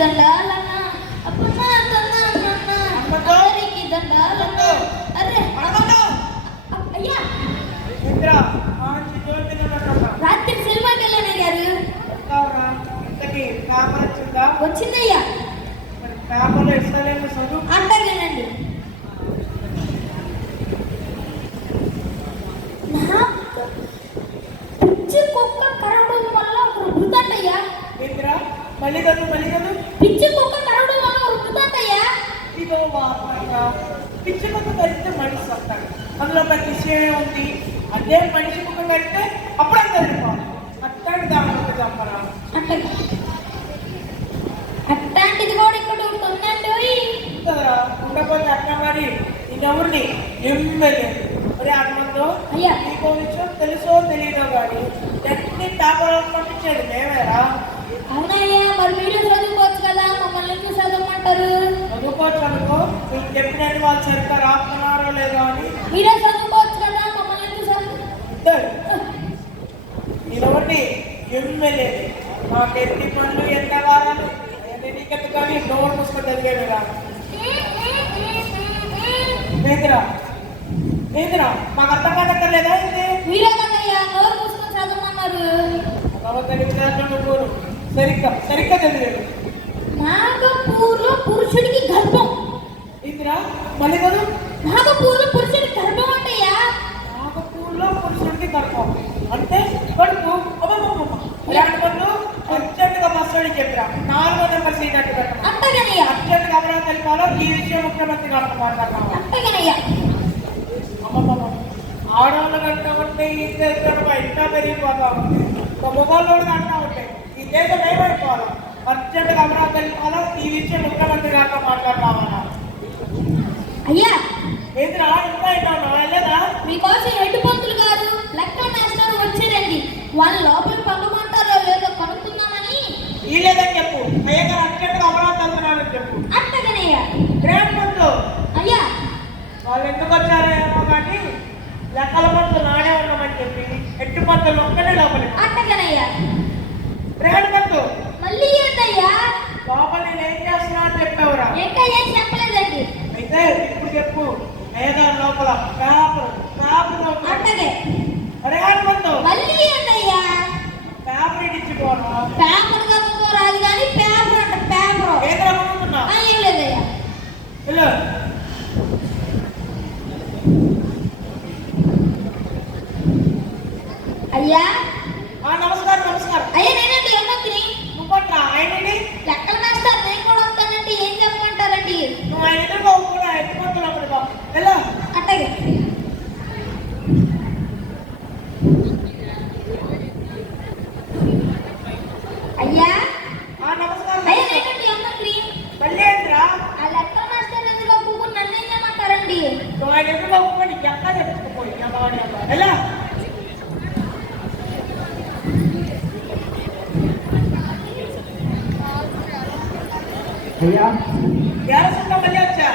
దండాలన్న అప్పన్న తన్న అమ్మగారికి దండాలన్న. అరే అయ్యా రాత్రి సినిమాకి వెళ్ళాను గారు. వచ్చిందయ్యా అంటాగేనండి. పిచ్చి కుక్క కరవడం వల్ల ఒకరు మృతంటయ్యా. పిచ్చి కుక్క కరవడం వల్ల ఒకరు మృతంటయ్యా. పిచ్చి కుక్క కలిస్తే మనిషి వస్తాడు. అందులో పెద్ద విషయమే ఉంది. అదే మనిషి కుక్క కలిస్తే అప్పుడే చదివిపోవాలి. అట్లాంటి దాని చంపరా అట్లాంటిది కూడా ఇక్కడ ఉందండి. ఉండకపోతే అట్లా మరి ఇంకెవరిని ఎమ్మెల్యే మరి అన్నదో అయ్యా నీకో విషయం తెలుసో తెలియదో కానీ ఎన్ని పేపర్లు పంపించాడు మేమేరా. అవునయ్యా మరి మీరు చదువుకోవచ్చు కదా, మమ్మల్ని ఎందుకు చదవమంటారు? చదువుకోవచ్చు అనుకో, మీకు చెప్పినట్టు వాళ్ళు సరిగ్గా రాస్తున్నారో లేదో అని. మీరే చదువుకోవచ్చు కదా, మమ్మల్ని ఎందుకు చదువు? ఇదొకటి ఎమ్మెల్యే నాకు ఎన్ని పనులు ఎంత వారాలు నీకెత్తు కానీ డోర్ మూసుకొని చదివేరా. ఏంద్రా మాకు అర్థం కాదక్కర్లేదా? మీరే కదయ్యా నోరు మూసుకొని చదవమన్నారు. సరిగ్గా చదివాడు. నాగపూర్లో పురుషుడికి గర్భం. ఏంద్రా మళ్ళీ కదా నాగపూర్లో పురుషుడికి గర్భం అంటయ్యా. నాగపూర్లో పురుషుడికి గర్భం అంటే కడుపు పనులు అర్జెంటుగా బస్సు చెప్పిరా. 4వ నెంబర్ సీట్ అట్టు పెట్టమా. అంతేగానయ్యా అర్జెంటుగా అమరావతి తెలిపాలో ఈ విషయం ముఖ్యమంత్రి గారితో మాట్లాడతాము. అంతేగానయ్యా ఆడవాళ్ళు కట్టా ఉంటే ఈ దేశం ఇంకా పెరిగిపోతా ఉంది. మొబైల్లో కట్టా ఉంటే ఈ దేశం ఏమైపోవాలి. అర్జెంటుగా అమరావతి తెలిపాలో ఈ విషయం ముఖ్యమంత్రి గారితో మాట్లాడతామన్నా. అయ్యా ఏంద్రా ఇంకా అయినా వెళ్ళదా? మీకోసం ఎటు పంతులు గారు లెక్క మాస్టర్ వచ్చారండి. వాళ్ళు లోపల పంపమంటారో లేదో కనుక్కుందామని. ఈ లేదని చెప్పు. అయ్యగారు అర్జెంటుగా అమరావతి వెళ్తున్నానని చెప్పు. అంతేగానయ్యా గ్రేట్ పంతులు అయ్యా వాళ్ళు ఎందుకు వచ్చారో ఏమో కానీ లెక్కల పంతులు నాడే ఉన్నామని చెప్పి ఎట్టు పంతులు ఒక్కనే లోపలి. అంతేగానయ్యా గ్రేట్ పంతులు మళ్ళీ ఏంటయ్యా లోపల నేను ఏం చేస్తున్నా అని చెప్పావురా. ఇంకా ఏం చెప్పలేదండి. అయితే ఇప్పుడు చెప్పు. అయ్యగారు లోపల పేపర్ అంతగే గ్రేట్ పంతులు మళ్ళీ ఏంటయ్యా పేపర్ ఇచ్చిపోను. పేపర్ కమ్ముకోరాదు కానీ పేపర్ అంట పేపర్. ఏదో అనుకుంటున్నా ఏం లేదయ్యా. అయ్యా నమస్కారం. అయ్యా నేనండి ఎన్నొద్దుని. నువ్వట్రా ఆయనని లెక్కల మాస్టర్ నేను కూడా వస్తానంటే ఏం చెప్పమంటారండి? నువ్వు ఆయన ఎదురుగా కూడా ఎత్తుకుంటున్నా ఎలా అట్టగే అయ్యా నమస్కారం. అయ్యా నేనండి ఎన్నొద్దుని. మళ్ళీ ఏంట్రా ఆ లెక్కల మాస్టర్ ఎదురుగా కూకుని నన్ను ఏం చేయమంటారండి? నువ్వు ఆయన ఎదురుగా కూకుని ఎక్కడ చెప్పుకోపోయి ఎలా అయ్యా గ్యాస్ మళ్ళీ వచ్చా.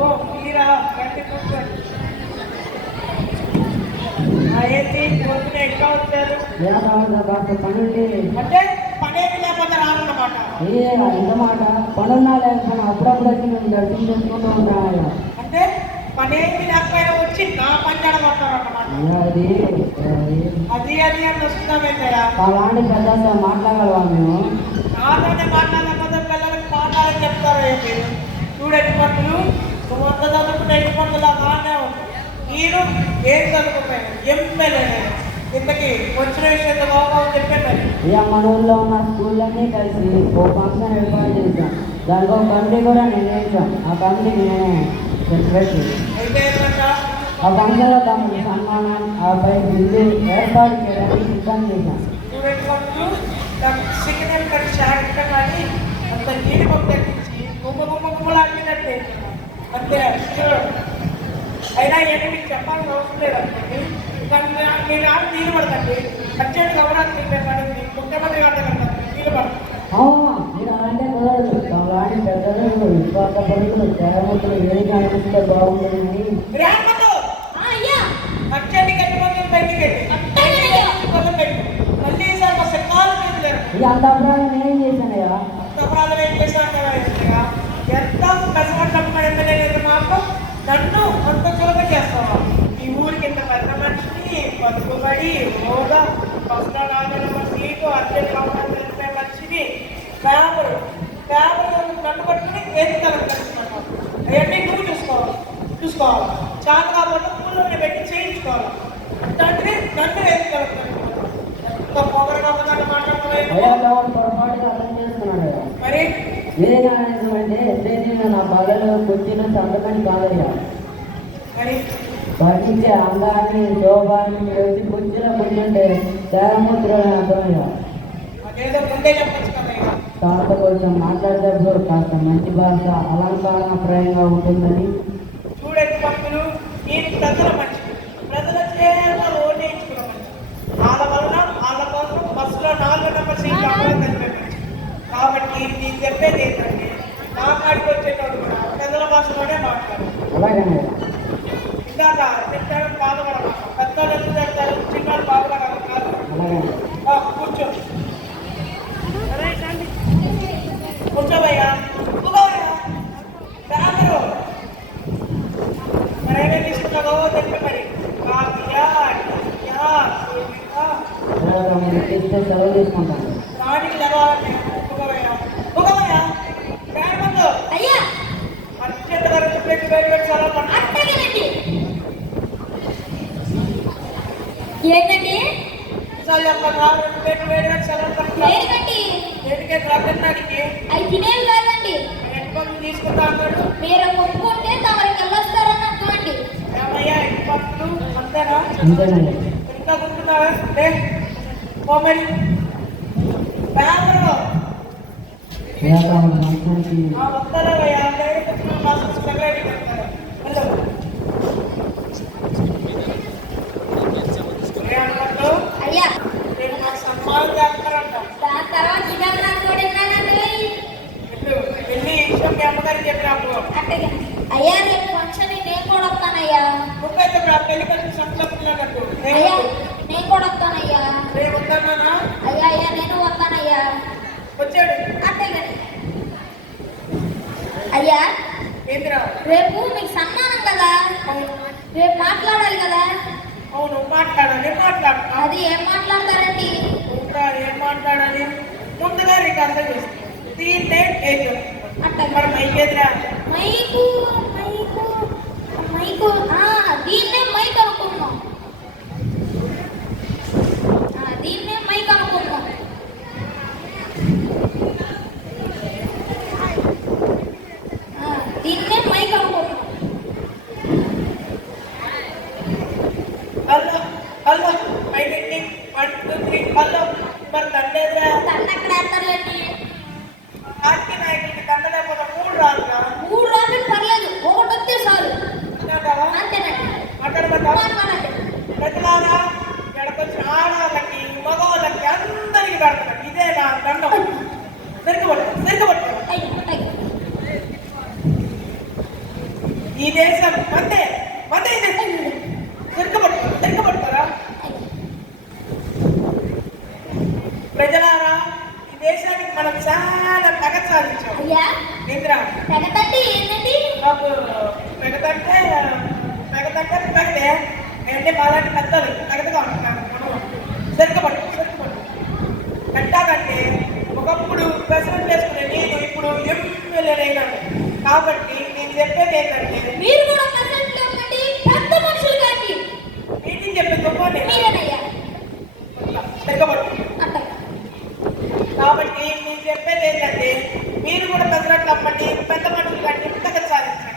ఓ మీరా గట్టి కూర్చోండి. ఏంటి పొద్దున ఎట్లా వచ్చారు? పనుండి అంటే పనేమి లేకపోతే రానన్నమాట. ఇంతమాట పనున్నా లేకపోయినా అప్పుడప్పుడు వచ్చి మేము దర్శనం చేసుకుంటూ ఉంటాం. అంటే పనేమి లేకపోయినా వచ్చి నా పని జడగొట్టారన్నమాట. అది అని వస్తున్నామేంటా అలాంటి పెద్ద మాట్లాడగలవా మేము? నాతోనే మాట్లాడకపోతే పిల్లలకి మాట్లాడని చెప్తారు. ఏంటి చూడెట్టి పంతులు నువ్వు అంత చదువుకుంటే ఎట్టి పంతులు బాగానే ఉంది. నేను ఏం చదువుకున్నాను ఎమ్మెల్యే. ఇంతకీ వచ్చిన విషయంలో బాగా చెప్పాను. ఇక మన ఊళ్ళో ఉన్న స్కూళ్ళన్నీ కలిసి ఓ ఫంక్షన్ ఏర్పాటు చేశాం. దానికి ఒక కమిటీ కూడా నిర్ణయించాం. ఆ కమిటీకి నేనే సెక్రటరీ. అయితే ఏంటంటే ఆ ఫంక్షన్లో తమకు సన్మానం ఆపై బిల్లు ఏర్పాటు చేయడానికి సిద్ధం చేశాం. చూడెట్టి పంతులు చికెన్ కట్టి షాట్ కానీ అంత నీటి పప్పు తగ్గించి గుమ్మలాడినట్టే అంతే. అయినా ఏంటి మీకు చెప్పాల్సిన అవసరం లేదండి. కానీ నేను ఆడ నీళ్ళు పడతండి. అర్జెంట్గా అమరావతి పెట్టాలని ముఖ్యమంత్రి గారి దగ్గర నీళ్ళు పడతాను. మీరు అలాంటి కుదరదు. అలాంటి పెద్దలు విశ్వాస పరులు త్యాగవంతులు ఏది కనిపిస్తే బాగుంటుందని అర్జెంట్ గట్టి మందులు బయటికి మళ్ళీ ఈసారి మా సెక్కాలు అంత అభిప్రాయం నేనేం చేశానయ్యా? అపరాధం ఏం చేశాను కదా ఎంతగా ఎంత కష్టపడ్డప్పుడు ఎమ్మెల్యే మాత్రం నన్ను అంత చులక చేస్తావా ఈ ఊరికి ఇంత పెద్ద మనిషిని పలుకుబడి హోదా ఫస్ట్ సీటు అర్జెంట్ కావాలని తెలిపే మనిషిని పేపర్ నన్ను పట్టుకుని ఏది కలుగుతున్నాను అవన్నీ నువ్వు చూసుకోవాలి చాలా కాబట్టి ఊళ్ళోనే పెట్టి చేయించుకోవాలి అంటే నన్ను ఏది కలుగుతున్నాను పొగరగా మాట్లాడుతున్నాను పొరపాటుగా అర్థం చేస్తున్నాడు. మరి వివేకానందం అంటే స్టేజీలో నా బలలో కుర్చీలో సంతకని కాదయ్యా. మరి వర్ణించే అందాన్ని శోభాన్ని వచ్చి కుర్చీలో కూర్చుంటే త్యాగముద్రని అర్థమయ్యా. అదేదో ముందే చెప్పచ్చు కదయ్యా. తాత కొంచెం మాట్లాడేటప్పుడు కాస్త మంచి భాష అలంకారప్రాయంగా ఉంటుందని. చూడండి భక్తులు నేను ప్రజల మనిషి ప్రజల చేత ఓటేయించుకున్న మనిషి వాళ్ళ వలన వాళ్ళ కోసం బస్సులో 4 నెంబర్ సీట్లు అవ్వడం తెలిపే మనిషి కాబట్టి నేను చెప్పేది ఏంటంటే నా కాడికి వచ్చేటప్పుడు కూడా ప్రజల భాషలోనే మాట్లాడాలి. అలాగనే ఇందాక తిట్టారని బాధపడమాట పెద్దలు ఎందుకు తిడతారు చిన్నాడు బాధపడాలి కాదు. అలాగనే కూర్చో కూర్చోబయ్యా కూర్చోబయ్యా పేపరు మరేమేం తీసుకున్నావో తెలిపే మరి తీస్తే సెలవు తీసుకుంటాను. రాణికి లేవాలంటే కూర్చోబయ్యా పేపర్లు అయ్యా అత్యంత వరకు పెట్టి పెట్టి చాలా పట్టాలి. అట్టగనండి. ఏంటండి లేదండి ఎందుకే రాకన్నాడికి అవి తినేవి కాదండి. ఎట్టుపక్కలు తీసుకుంటా అన్నాడు. మీరు కొనుక్కుంటే తమరికి వెళ్ళొస్తారని అర్థం అండి. ఏమయ్యా ఎట్టుపక్కలు అంతేనా అంతేనండి. ఎంత గుర్తున్నావా మరి పేపరు వివేకానంద మంచి వస్తారయ్యా సెక్రటరీ చెప్తారు అయ్యా నేను నాకు సన్మానం చేస్తారంట. దాని తర్వాత ఇదన్నా చూడన్నానండి. ఇప్పుడు వెళ్ళి ఇష్టం మీ అమ్మగారికి చెప్పినప్పుడు అట్టగా అయ్యా రేపు ఫంక్షన్ నేను కూడా వస్తానయ్యా. నువ్వైతే ఇప్పుడు ఆ పెళ్లి కొంచెం సంతృప్తినట్టు అయ్యా నేను కూడా వస్తానయ్యా. రేపు వస్తానా అయ్యా అయ్యా నేను వస్తానయ్యా. వచ్చాడు అట్టగా అయ్యా ఏందిరా రేపు మీకు సన్మానం కదా, రేపు మాట్లాడాలి కదా. అవును మాట్లాడాలి మాట్లాడతా అది ఏం మాట్లాడతారండి? ఇంకా ఏం మాట్లాడాలి ముందుగా నీకు అర్థం చేస్తాను దీన్నే ఏదో అట్టగా మరి మైకేదిరా మైకు మైకు మైకు దీన్నే మైక్ అనుకున్నాం. దీన్నే మైక్ అనుకున్నాం. దీన్నే మైక్ అనుకున్నాం. హలో హలో మైకెట్టి 1 2 3 హలో మరి తండేదిరా దండ అక్కడ వేస్తారులేండి. పార్టీ నాయకుడికి తండ లేకపోతే 3 రాదురా 3 రాత్రి పర్లేదు, ఒకటి వస్తే చాలు. అంటావా అంతేనండి. మాట్లాడమంటావా మాట్లాడండి. ప్రజలారా ఎడకొచ్చిన ఆడవాళ్ళకి మగవాళ్ళకి అందరికీ పెడతారు ఇదే నా దండం సిరుగుపట్టు అయ్యో అయ్యో ఈ దేశం మందే ఈ దేశం సిరుగుపడతారా ప్రజలారా ఈ దేశానికి మనం చాలా పగ సాధించాం. అయ్యా ఇంద్రా తెగతండి ఏంటండి? నాకు పెగదంటే పెగదే అంటే బాలాంటి పెద్దలు పెగదగా ఉంటున్నాను సిరుగుపట్టు పెట్టాలంటే ఒకప్పుడు ప్రెసిడెంట్ చేసుకునే నేను ఇప్పుడు ఎమ్మెల్యేనైనాను కాబట్టి నేను చెప్పేది ఏంటంటే మీరు కూడా ప్రెసిడెంట్ ఉండండి, పెద్ద మనుషులు కాండి. మీటింగ్ చెప్పే గొప్పనే మీరేనయ్యా. తిరగబట్టు అట్టగా కాబట్టి నేను చెప్పేది ఏంటంటే మీరు కూడా ప్రెసిడెంట్ అవ్వండి పెద్ద మనుషులు కంటే ఇంతగా సాధించండి.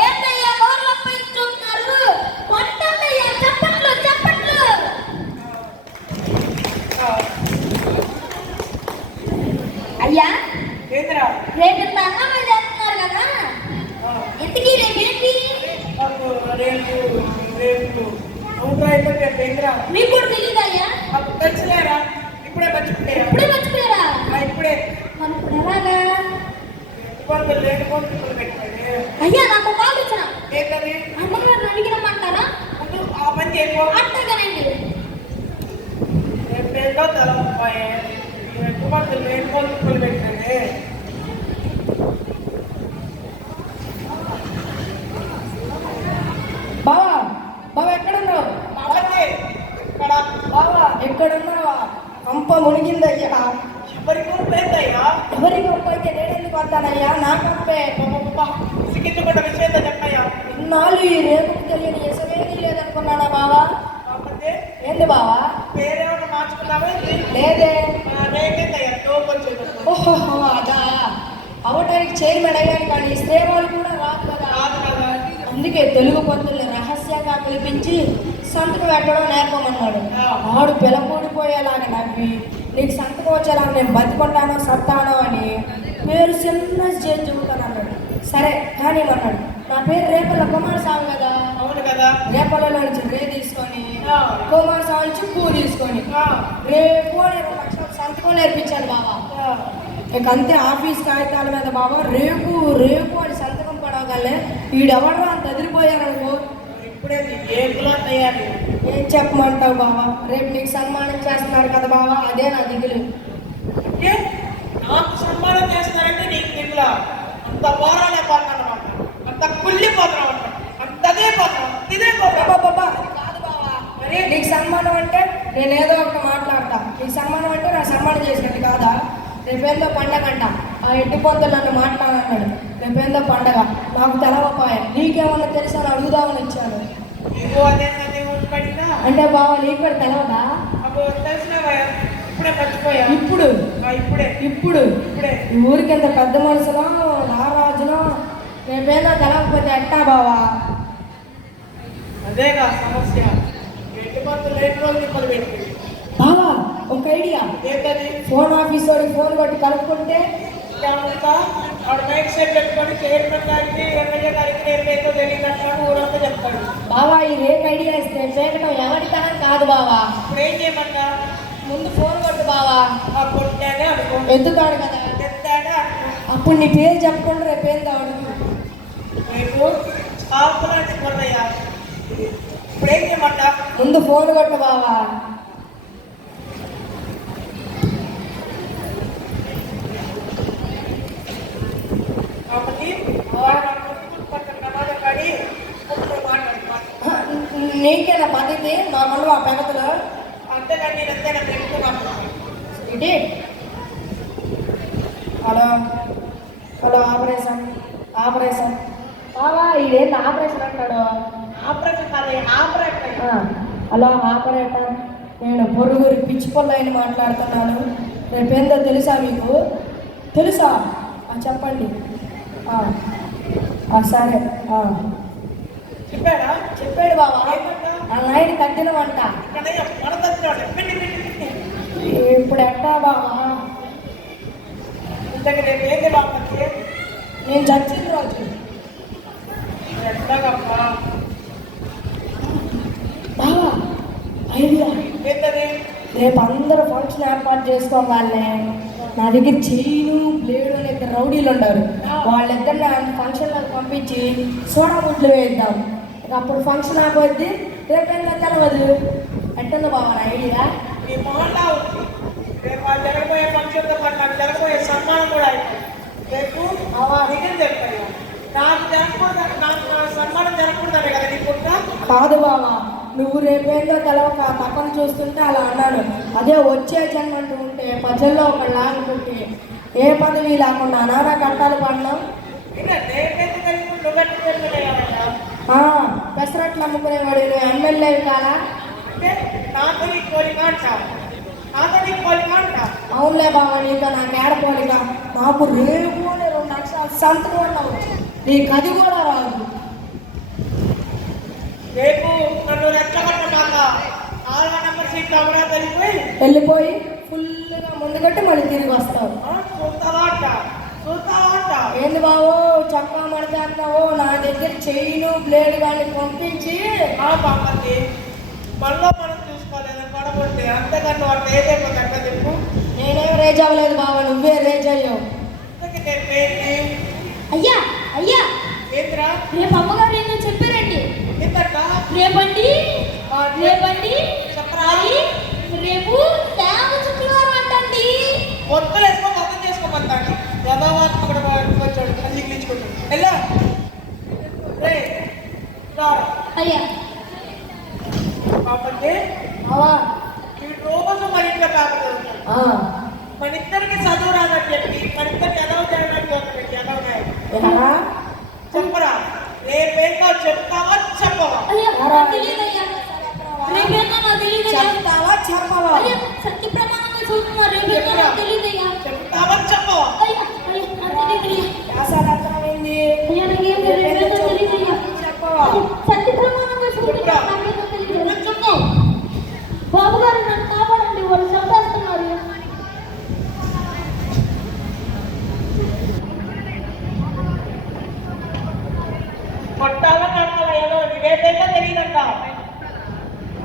ఏంటయ్యా నోర్లపై చూస్తున్నారు? కొట్టండయ్యా చప్పట్లు చప్పట్లు. అయ్యా ఏంద్రా రేపు ఇంత అన్నమే చేస్తున్నారు కదా, ఇంతకీ రేపేంటి? నాకు రేపు అవుతా అయిపోతే ఏంద్రా మీకు కూడా తెలియదయ్యా? నాకు తెలుసులేరా ఇప్పుడే మర్చిపోయా ఇప్పుడే మర్చిపోయారా? ఇప్పుడే మరి ఇప్పుడు ఎలాగా? ఇబ్బందులు లేకపోతే ఇప్పుడు పెట్టాలి అయ్యా నాకు కాల్ ఇచ్చిన ఏంటది అమ్మగారిని అడిగిరమ్మంటారా? ముందు ఆ పని చేయకో అట్టగానండి. రేపేదో తలపోయే పంతులు లేని పంతులు పెట్టానే. బావా బావా ఎక్కడున్నావు? బాబతే ఇక్కడ బావా ఎక్కడున్నావా? అంప మునిగిందయ్యా. ఎవరి గురిపోయిందయ్యా? ఎవరి గొప్ప అయితే నేనెందుకు వస్తానయ్యా? నా గొప్పే. సిగ్గించుకుంట విషయం చెప్పయ్యా. ఇన్నాళ్ళు ఈ రేపుకు తెలియని ఎసవేది లేదనుకున్నానా బావా? కాకపోతే ఏంది బావా? పేరేమన్నా మార్చుకున్నావా? లేదే. రేపేందయ్యా తోపొచ్చేది ఓహో అదా. అవటానికి చైర్మన్ అయ్యాను కానీ శ్రేవాళ్ళు కూడా రాదు కదా. కాదు కదా. అందుకే తెలుగు పంతుల్ని రహస్యంగా పిలిపించి సంతకం పెట్టడం నేర్పమన్నాడు. ఆడు పిలకూడిపోయేలాగా నవ్వి నీకు సంతకం వచ్చేలాగా నేను బతికొంటానో సత్తానో అని పేరు చిన్న చేసి చెబుతాను అన్నాడు. సరే కానీ అన్నాడు. నా పేరు రేపల్ల కుమారస్వామి కదా. అవును కదా. రేపల్లలో నుంచి రే తీసుకొని కుమారస్వామి నుంచి పూ తీసుకొని రేపు అని 2 లక్షల సంతకం నేర్పించాడు బాబా. ఇక అంతే ఆఫీస్ కాగితాల మీద బాబా రేపు రేపు అని సంతకం పడవగలే వీడెవడో అంత ఎదిరిపోయారనుకో. ఇప్పుడే ఏకులా తయారు. ఏం చెప్పమంటావు బాబా? రేపు నీకు సన్మానం చేస్తున్నారు కదా బాబా, అదే నా దిగులు. అంటే నాకు సన్మానం చేస్తారంటే నీకు దిగులా? అంత పోరాడే పోతాను అనమాట, అంత కుళ్ళిపోతాను అనమాట, అంతదే పోతాను ఇదే పోతాను. బాబా కాదు బాబా. మరి నీకు సన్మానం అంటే నేను ఏదో ఒకటి మాట్లాడతా. నీకు సన్మానం అంటే నా సన్మానం చేసినట్టు కాదా? రేపేందో పండగ అంట. ఆ ఎట్టి పొందులు నన్ను మాట్లాడన్నాడు. రేపేందో పండగ నాకు తెలవపోయా. నీకేమన్నా తెలుసా అని అడుగుదామని వచ్చాను. నీకు అదే నన్ను ఉండిపడిందా అంటే బాబా నీకు కూడా తెలవదా? అప్పుడు తెలిసినవా? ఇప్పుడే మర్చిపోయా. ఇప్పుడు ఇప్పుడే ఇప్పుడు ఇప్పుడే ఈ ఊరికి ఎంత పెద్ద మనుషులో రారాజునో రేపేందో తెలవకపోతే ఎట్టా బావా? అదేగా సమస్య. ఎట్టి మందులు లేని రోజులు ఇబ్బంది పెట్టి బావా ఒక ఐడియా. ఏంటది? ఫోన్ ఆఫీస్ వాడికి ఫోన్ కొట్టి కలుపుకుంటే అంతా ఆవిడ మైక్ సెట్ పెట్టుకొని చైర్మన్ గారికి ఎమ్మెల్యే గారికి రేపేదో తెలియదంటాను ఊరంతా చెప్తాడు. బావా ఈ రేపు ఐడియా ఇస్తే చేయటం ఎవరికైనా కాదు బావా. ఇప్పుడు ఏం చేయమన్నా? ముందు ఫోన్ కొట్టు బావా. ఆ కొట్టానే అనుకో, ఎత్తుతాడు కదా. ఎత్తాడా అనుకో, అప్పుడు నీ పేరు చెప్పకుండా రేపేందో అడుగు. రేపు ఆపులాంటి కొన్నయ్యా. ఇప్పుడు ఏం చేయమంటా? ముందు ఫోన్ కొట్టు బావా. కాబట్టి ప్రమాదం కానీ మాట్లాడుతున్నాను. నీకేనా పద్ధతి మా మళ్ళీ ఆ పెగతలు అంతేగాని నేను అంతే నాకు ఎక్కువ మాట్లాడుతున్నాను. ఏంటి? హలో హలో ఆపరేషన్ ఆపరేషన్ బావా ఇదేంటి ఆపరేషన్ అంటాడు? ఆపరేషన్ కాదు, ఆపరేషన్. హలో ఆపరేటర్, నేను పొరుగురి పిచ్చి పొల్లైన మాట్లాడుతున్నాను. రేపేందో తెలుసా మీకు? తెలుసా? చెప్పండి. సరే చెప్పాడా? చెప్పాడు బాబా. ఆ లైన్ తగ్గినవంట. మన తగ్గిన ఇప్పుడు ఎట్టా బాబా? ఇంతకు రేపు ఏంటి బాబా? నేను చచ్చిన రోజు ఎట్లాగమ్మా బాబా ఐడియా ఏంటది? రేపు అందరూ ఫంక్షన్ ఏర్పాటు చేసుకోవాలనే. నా దగ్గర చైను బ్లేడు అనే 2 రౌడీలు ఉన్నారు. వాళ్ళిద్దరిని ఫంక్షన్లకు పంపించి సోడా ముట్లు వేద్దాం. అప్పుడు ఫంక్షన్ ఆపోద్ది. రేపేందో తెలవదు. ఎట్టుందో బాబా నా ఐడియా? ఈ మాట రేపు ఆ జరగబోయే ఫంక్షన్తో పాటు నాకు జరగబోయే సన్మానం కూడా అయిపోయింది. రేపు నిజం చెప్తాను. నాకు జరగకూడదు, నాకు సన్మానం జరగకూడదనే కదా నీ పుట్ట. కాదు బాబా, నువ్వు రేపేందో తెలవక పక్కన చూస్తుంటే అలా అన్నాను. అదే వచ్చే జన్మంటూ ఉంటే ప్రజల్లో ఒక లాగుతుంటే ఏ పదవి లేకుండా అనాథ కట్టాలు పడినాం. ఇంకా రేపేందుకు కలిసి నువ్వు కట్టుకుంటున్నావు? పెసరట్లు అమ్ముకునేవాడు నువ్వు ఎమ్మెల్యే కాదా? అంటే నాతో నీ కోరిక అంటావు, నాతో నీ కోరిక అంటావు. అవునులే బాబా, నీతో నాకు ఏడపోలిక. నాకు రేపు 2 లక్షల సంతకం ఉన్నావు. నీకు అది కూడా రాదు. రేపు నన్ను రెచ్చగొట్టమాక. 6వ నెంబర్ సీట్లో అమరావతి వెళ్ళిపోయి ఫుల్గా ముందు కట్టి మళ్ళీ తిరిగి వస్తావు. చూస్తావా? ఏంది బాబు చక్కా మడతావు? నా దగ్గర చైను బ్లేడ్ కానీ పంపించి బామ్మది మనలో మనం చూసుకోలేదు పడబొట్టి. అంతేగాని వాడు రేజ్ అయిపోతే ఎట్లా చెప్పు? నేనేం రేజ్ అవ్వలేదు బాబా, నువ్వే రేజ్ అయ్యావు. అయ్యా అయ్యా ఏంద్రా? రేపు అమ్మగారు ఏందో చెప్పారండి. ఏంటంట? రేపండి రేపండి చెప్పరా? రేపు తేమ శుక్రవారం అంటండి. కొత్త ఐదో పేపర్ చదువుతాను. ఆ, మన ఇద్దరికి చదువు రాదని చెప్పి మన ఇద్దరికి ఎలా జరగడానికి చూస్తాను. ఎలా ఉన్నాయి ఏరా? చెప్పరా? రేపేంటో చెప్తావా చెప్పవా? అయ్యా, నాకు తెలీదయ్యా. రేపేంటో నాకు తెలీదయ్యా. చెప్తావా చెప్పవా? అయ్యా, సత్య ప్రమాణంగా చూస్తున్నా. రేపేంటో నాకు తెలీదయ్యా. చెప్తావా చెప్పవా? అయ్యా, అయ్యా, నాకు తెలీదయ్యా. వ్యాసాలు ఏంది? అయ్యా, నాకేం రేపేంటో తెలీదయ్యా. చెప్పవా? సత్య ప్రమాణంగా చూస్తున్నా. నాకేంటో తెలీదయ్యా. చెప్పు. బాబు గారు నన్ను కాపాడండి, వాళ్ళు చంపేస్తున్నారు. కొట్టాలా నడవాలా ఏదో రేపేంటో తెలియదంట.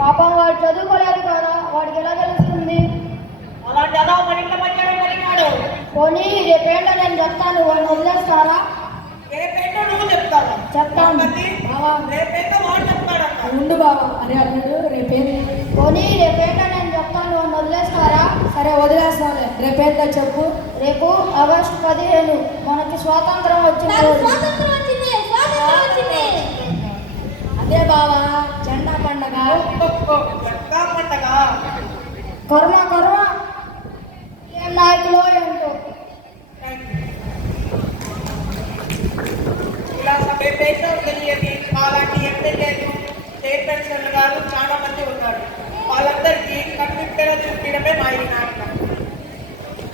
పాపం వాడు చదువుకోలేదు కదా, వాడికి ఎలా తెలుస్తుంది? అలాంటి ఎలా మన ఇంట్లో మధ్యలో కలిగాడు. పోనీ రేపేంటో నేను చెప్తాను, వాడిని వదిలేస్తారా? రేపేంటో నువ్వు చెప్తావా? చెప్తాను. గణపతి, బావా. రేపేంటో వాడు చెప్తాడంట. ఉండు బావా. అరే అన్నాడు రేపేంటి? పోనీ రేపేంటో నేను చెప్తాను, వాడిని వదిలేస్తారా? సరే వదిలేస్తాను. రేపేంటో చెప్పు. రేపు ఆగస్టు 15 మనకి స్వాతంత్రం వచ్చింది. అదే బావా జెండా పండగ. ఎట్లా పండగ? కర్మ కర్మ, ఏం నాయకులో ఏంటో. ఇలా రేపేంటో తెలియదు. అలాంటి ఎమ్మెల్యేలు చైర్పర్సన్ గారు చాలా మంది ఉన్నారు. వాళ్ళందరికీ కన్విక్టెడ్ చూపించడమే మా ఈ నాయకుడు.